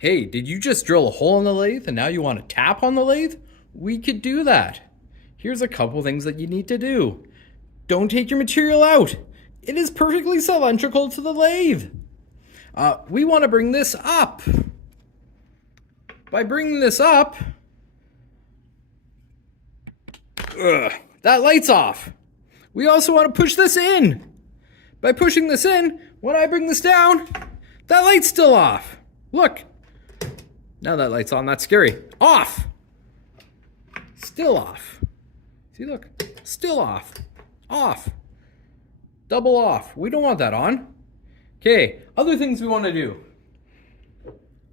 Hey, did you just drill a hole in the lathe and now you want to tap on the lathe? We could do that. Here's a couple things that you need to do. Don't take your material out. It is perfectly cylindrical to the lathe. We want to bring this up. By bringing this up, that light's off. We also want to push this in. By pushing this in, when I bring this down, that light's still off. Look. Now that light's on, that's scary. Off. Still off. See, look. Still off. Off. Double off. We don't want that on. Okay, other things we want to do.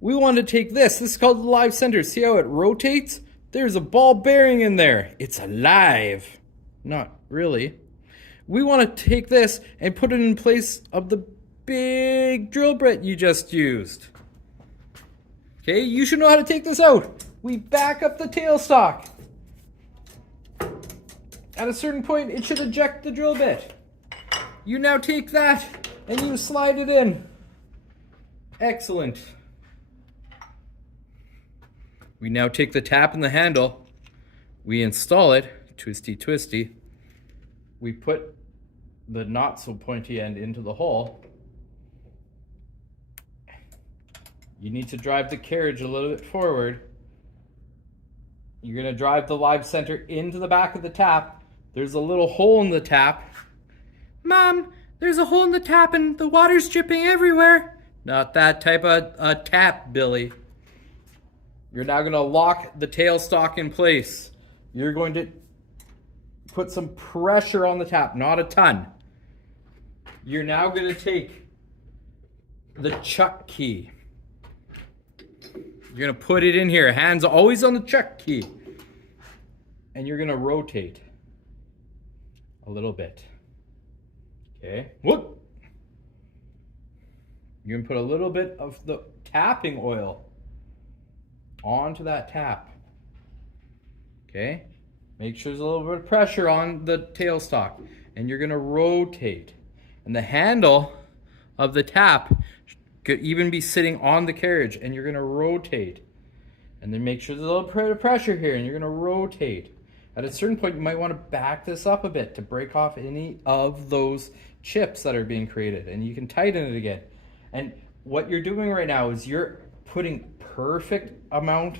We want to take this. This is called the live center. See how it rotates? There's a ball bearing in there. It's alive. Not really. We want to take this and put it in place of the big drill bit you just used. Okay, you should know how to take this out. We back up the tailstock. At a certain point, it should eject the drill bit. You now take that and you slide it in. Excellent. We now take the tap and the handle. We install it, twisty twisty. We put the not so pointy end into the hole. You need to drive the carriage a little bit forward. You're going to drive the live center into the back of the tap. There's a little hole in the tap. Mom, there's a hole in the tap and the water's dripping everywhere. Not that type of tap, Billy. You're now going to lock the tailstock in place. You're going to put some pressure on the tap, not a ton. You're now going to take the chuck key. You're going to put it in here, hands always on the chuck key. And you're going to rotate a little bit. Okay, whoop. You're going to put a little bit of the tapping oil onto that tap. Okay, make sure there's a little bit of pressure on the tailstock. And you're going to rotate. And the handle of the tap could even be sitting on the carriage, and you're going to rotate. And then make sure there's a little bit of pressure here, and you're going to rotate. At a certain point, you might want to back this up a bit to break off any of those chips that are being created, and you can tighten it again. And what you're doing right now is you're putting perfect amount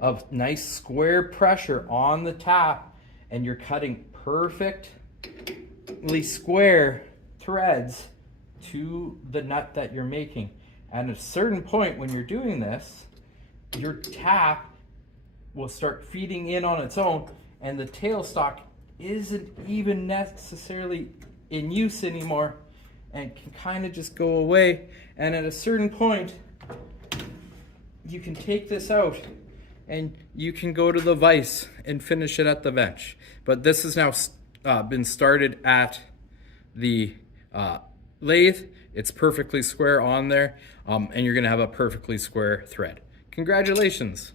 of nice square pressure on the tap, and you're cutting perfectly square threads to the nut that you're making. And at a certain point when you're doing this, your tap will start feeding in on its own, and the tailstock isn't even necessarily in use anymore and can kind of just go away. And at a certain point, you can take this out and you can go to the vise and finish it at the bench. But this has now been started at the lathe. It's perfectly square on there, and you're going to have a perfectly square thread. Congratulations.